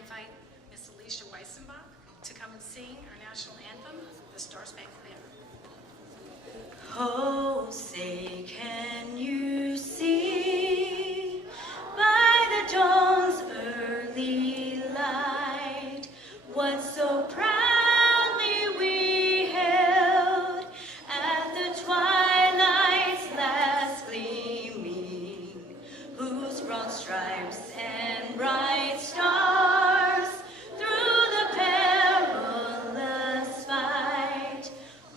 invite Miss Alicia Weissenbach to come and sing our national anthem, the Star Spangled Banner. Oh, say can you see by the dawn's early light what so proudly we held at the twilight's last gleaming, whose broad stripes and bright stars through the perilous fight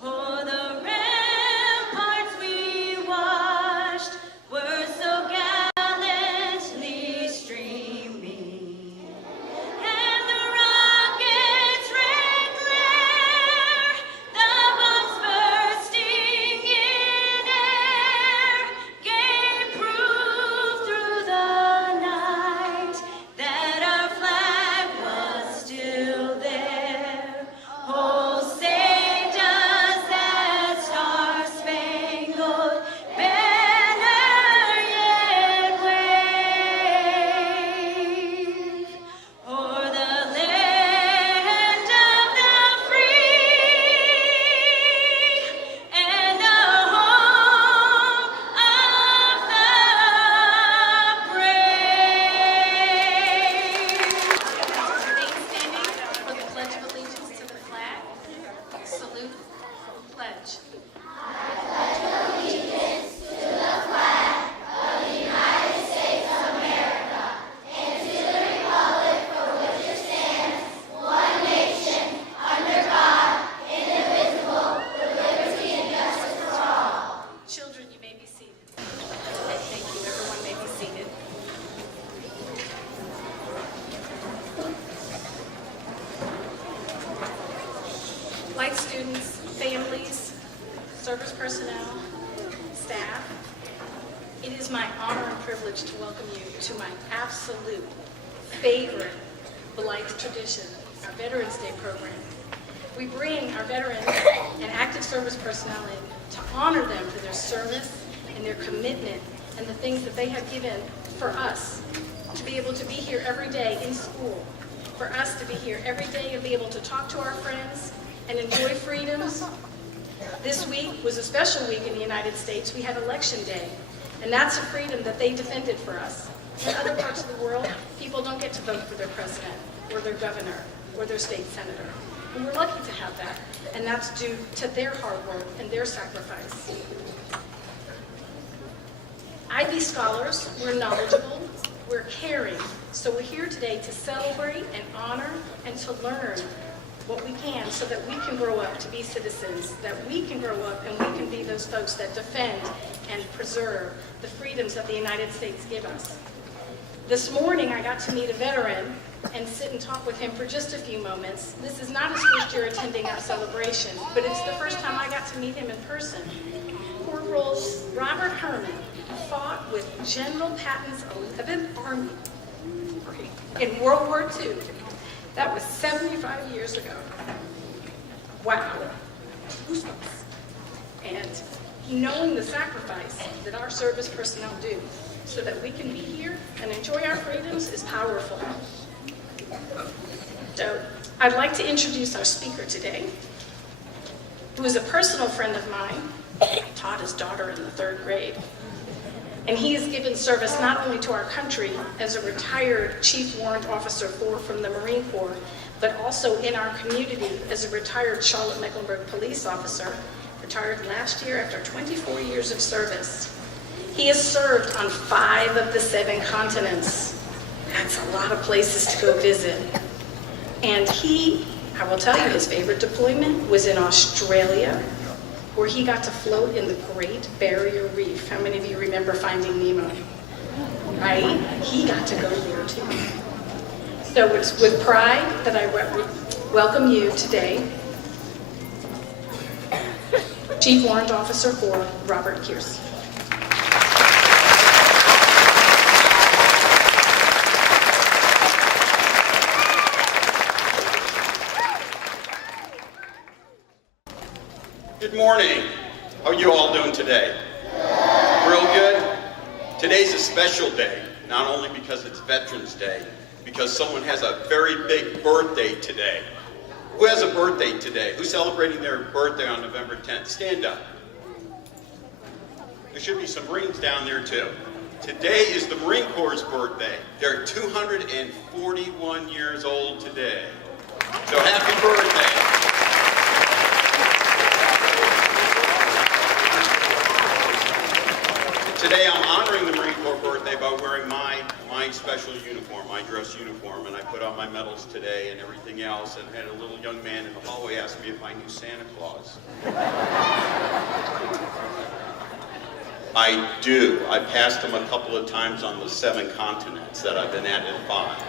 o'er the ramparts we watched were so gallantly streaming, and the rocket's red glare, the bombs bursting in air, gave proof through the night that our flag was still there. Oh, say does that star-spangled banner yet wave o'er the land of the free and the home of the brave. Remain standing for the Pledge of Allegiance to the flag. Salute, pledge. Children, you may be seated. Thank you. Everyone may be seated. Blythe students, families, service personnel, staff, it is my honor and privilege to welcome you to my absolute favorite Blythe tradition, our Veterans Day program. We bring our veterans and active service personnel in to honor them for their service and their commitment and the things that they have given for us to be able to be here every day in school, for us to be here every day and be able to talk to our friends and enjoy freedoms. This week was a special week in the United States. We had Election Day, and that's a freedom that they defended for us. In other parts of the world, people don't get to vote for their president or their governor or their state senator. And we're lucky to have that, and that's due to their hard work and their sacrifice. IB scholars, we're knowledgeable, we're caring, so we're here today to celebrate and honor and to learn what we can so that we can grow up to be citizens, that we can grow up and we can be those folks that defend and preserve the freedoms that the United States give us. This morning I got to meet a veteran and sit and talk with him for just a few moments. This is not his first year attending our celebration, but it's the first time I got to meet him in person. Corporal Robert Herman fought with General Patton's 11th Army in World War II. That was 75 years ago. Wow. Goosebumps. And knowing the sacrifice that our service personnel do so that we can be here and enjoy our freedoms is powerful. So I'd like to introduce our speaker today, who is a personal friend of mine. I taught his daughter in the 3rd grade. And he has given service not only to our country as a retired Chief Warrant Officer 4 from the Marine Corps, but also in our community as a retired Charlotte-Mecklenburg police officer, retired last year after 24 years of service. He has served on 5 of the 7 continents. That's a lot of places to go visit. And I will tell you, his favorite deployment was in Australia, where he got to float in the Great Barrier Reef. How many of you remember Finding Nemo? Right? He got to go there too. So it's with pride that I welcome you today, Chief Warrant Officer 4, Robert Kearse. Good morning. How are you all doing today? Real good? Today's a special day, not only because it's Veterans Day, because someone has a very big birthday today. Who has a birthday today? Who's celebrating their birthday on November 10th? Stand up. There should be some Marines down there too. Today is the Marine Corps' birthday. They're 241 years old today. So happy birthday. Today I'm honoring the Marine Corps birthday by wearing my special uniform, my dress uniform, and I put on my medals today and everything else, and had a little young man in the hallway ask me if I knew Santa Claus. I do. I passed him a couple of times on the 7 continents that I've been at in 5.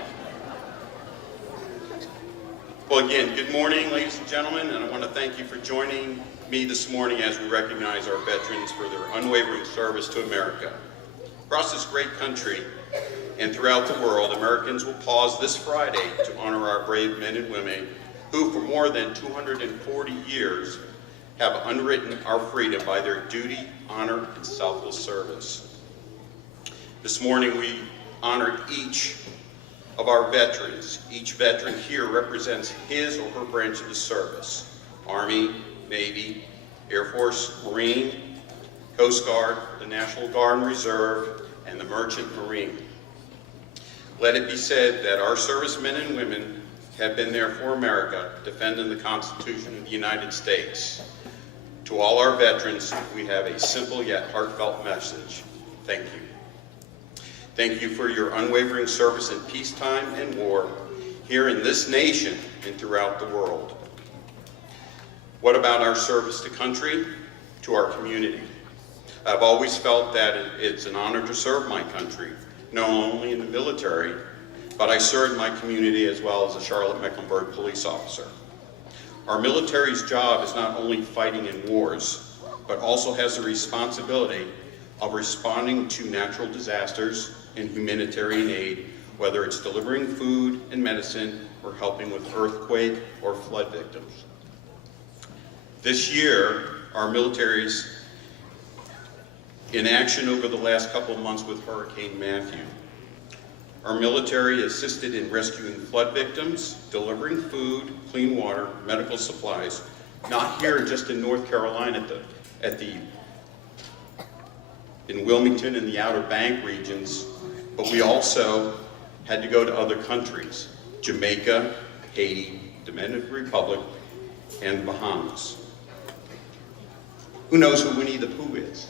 Well, again, good morning, ladies and gentlemen, and I want to thank you for joining me this morning as we recognize our veterans for their unwavering service to America. Across this great country and throughout the world, Americans will pause this Friday to honor our brave men and women who, for more than 240 years, have underwritten our freedom by their duty, honor, and selfless service. This morning we honor each of our veterans. Each veteran here represents his or her branch of the service: Army, Navy, Air Force, Marine, Coast Guard, the National Guard and Reserve, and the Merchant Marine. Let it be said that our servicemen and women have been there for America, defending the Constitution of the United States. To all our veterans, we have a simple yet heartfelt message. Thank you. Thank you for your unwavering service in peacetime and war, here in this nation and throughout the world. What about our service to country, to our community? I've always felt that it's an honor to serve my country, not only in the military, but I served my community as well as a Charlotte-Mecklenburg police officer. Our military's job is not only fighting in wars, but also has the responsibility of responding to natural disasters and humanitarian aid, whether it's delivering food and medicine or helping with earthquake or flood victims. This year, our military's in action over the last couple of months with Hurricane Matthew. Our military assisted in rescuing flood victims, delivering food, clean water, medical supplies, not here just in North Carolina in Wilmington and the Outer Bank regions, but we also had to go to other countries: Jamaica, Haiti, Dominican Republic, and the Bahamas. Who knows who Winnie the Pooh is?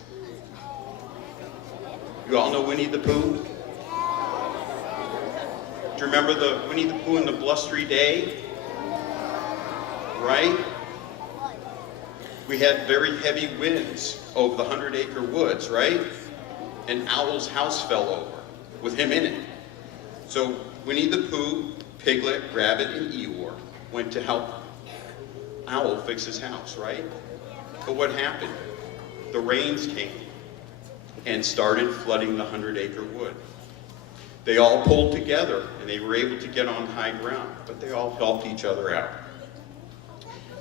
You all know Winnie the Pooh? Do you remember the Winnie the Pooh and the Blustery Day? Right? We had very heavy winds over the 100-acre woods, right? And Owl's house fell over with him in it. So Winnie the Pooh, Piglet, Rabbit, and Eeyore went to help Owl fix his house, right? But what happened? The rains came and started flooding the 100-acre wood. They all pulled together and they were able to get on high ground, but they all helped each other out.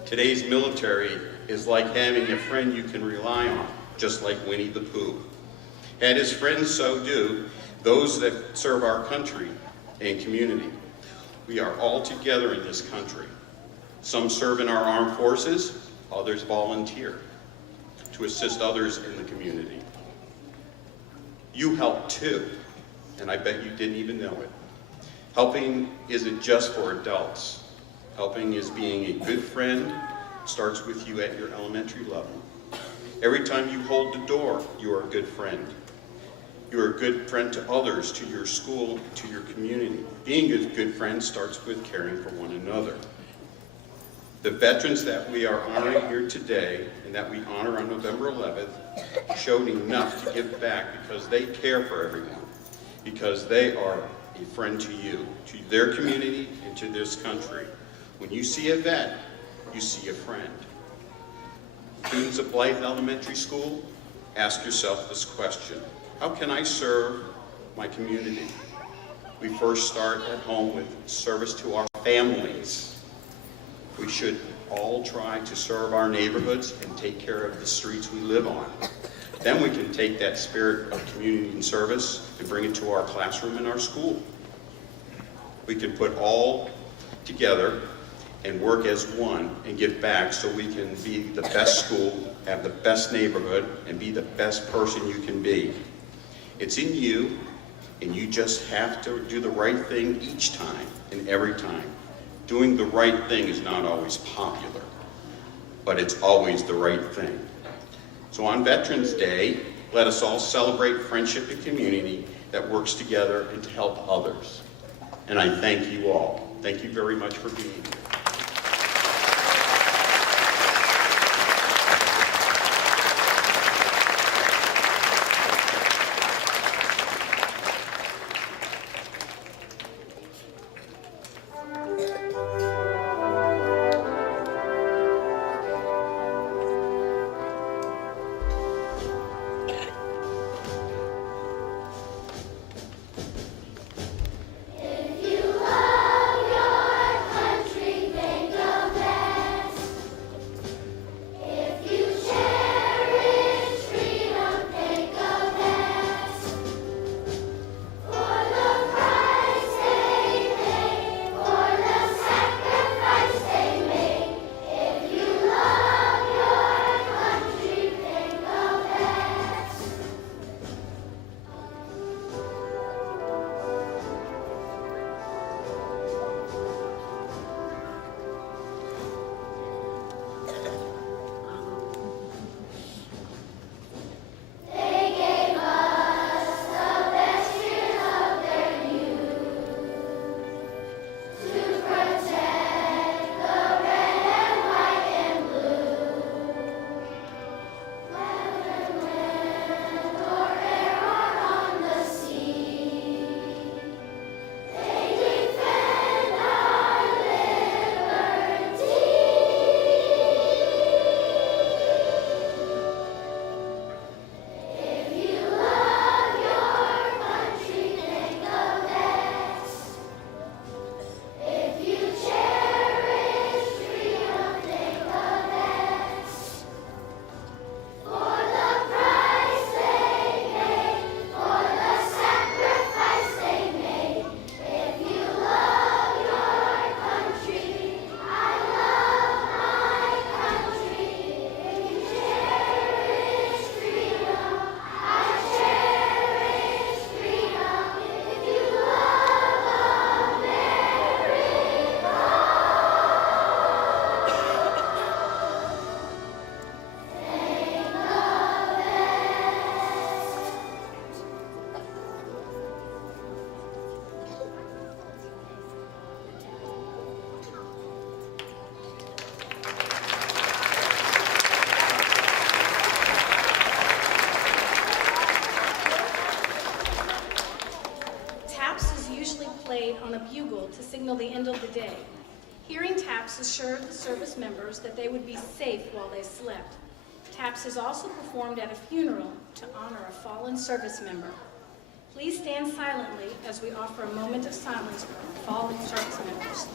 Today's military is like having a friend you can rely on, just like Winnie the Pooh. And his friends so do those that serve our country and community. We are all together in this country. Some serve in our armed forces, others volunteer to assist others in the community. You help too, and I bet you didn't even know it. Helping isn't just for adults. Helping is being a good friend. Starts with you at your elementary level. Every time you hold the door, you are a good friend. You are a good friend to others, to your school, to your community. Being a good friend starts with caring for one another. The veterans that we are honoring here today and that we honor on November 11th showed enough to give back because they care for everyone, because they are a friend to you, to their community, and to this country. When you see a vet, you see a friend. Students at Blythe Elementary School, ask yourself this question: how can I serve my community? We first start at home with service to our families. We should all try to serve our neighborhoods and take care of the streets we live on. Then we can take that spirit of community and service and bring it to our classroom and our school. we can put all together and work as one and give back so we can be the best school, have the best neighborhood, and be the best person you can be. It's in you, and you just have to do the right thing each time and every time. Doing the right thing is not always popular, but it's always the right thing. So on Veterans Day, let us all celebrate friendship and community that works together and to help others. And I thank you all. Thank you very much for being here. on a bugle to signal the end of the day. Hearing taps assured the service members that they would be safe while they slept. Taps is also performed at a funeral to honor a fallen service member. Please stand silently as we offer a moment of silence for fallen service members.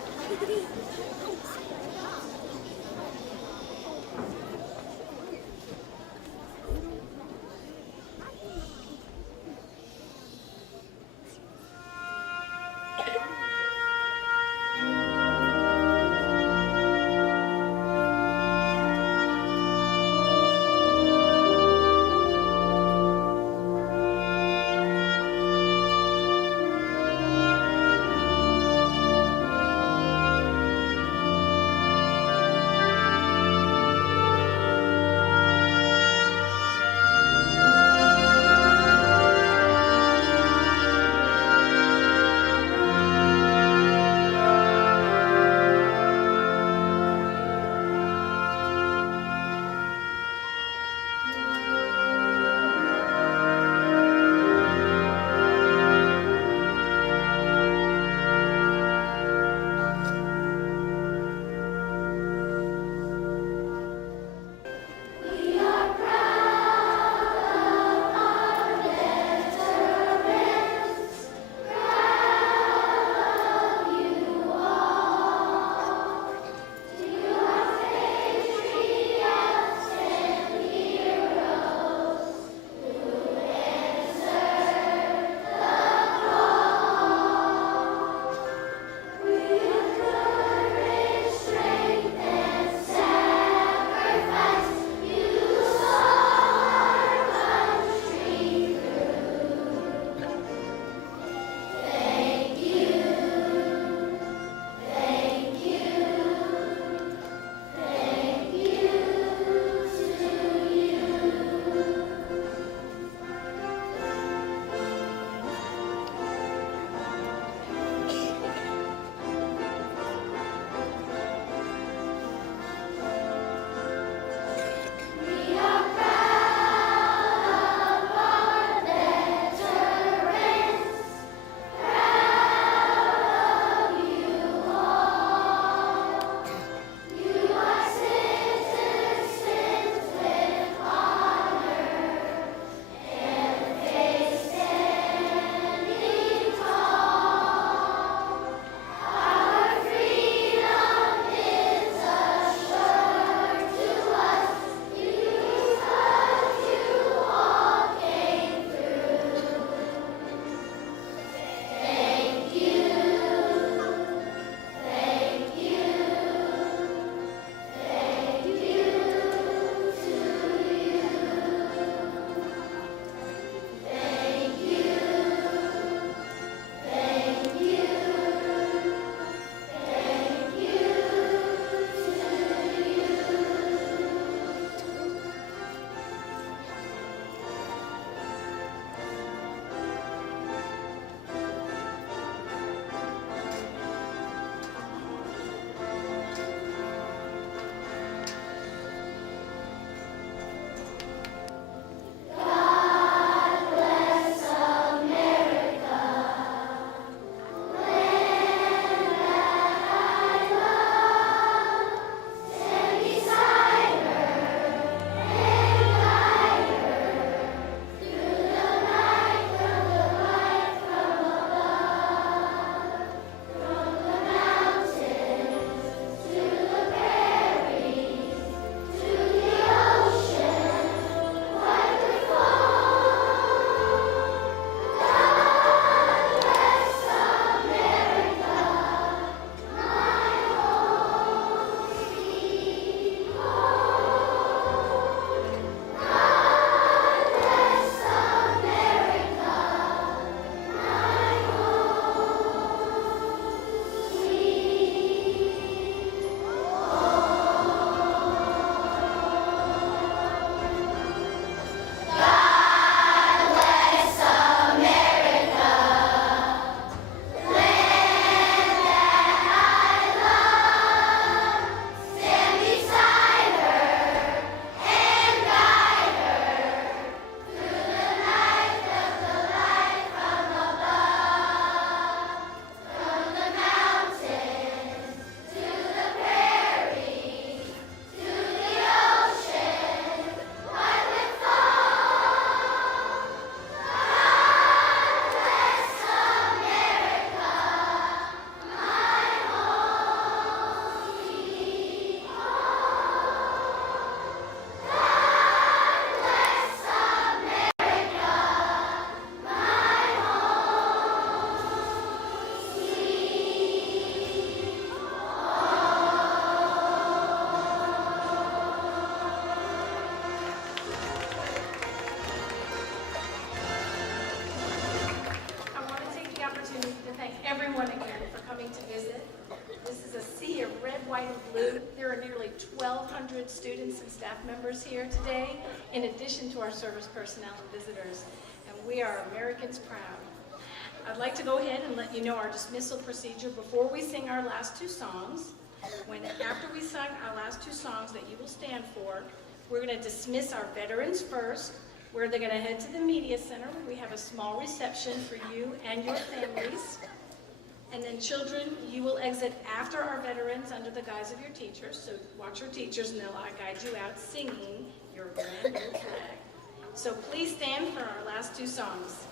white, and blue. There are nearly 1,200 students and staff members here today, in addition to our service personnel and visitors. And we are Americans proud. I'd like to go ahead and let you know our dismissal procedure before we sing our last two songs. After we sing our last two songs that you will stand for, we're going to dismiss our veterans first, where they're going to head to the Media Center. We have a small reception for you and your families. And then children, you will exit after our veterans under the guise of your teachers. So watch your teachers and they'll guide you out singing your brand new flag. So please stand for our last two songs.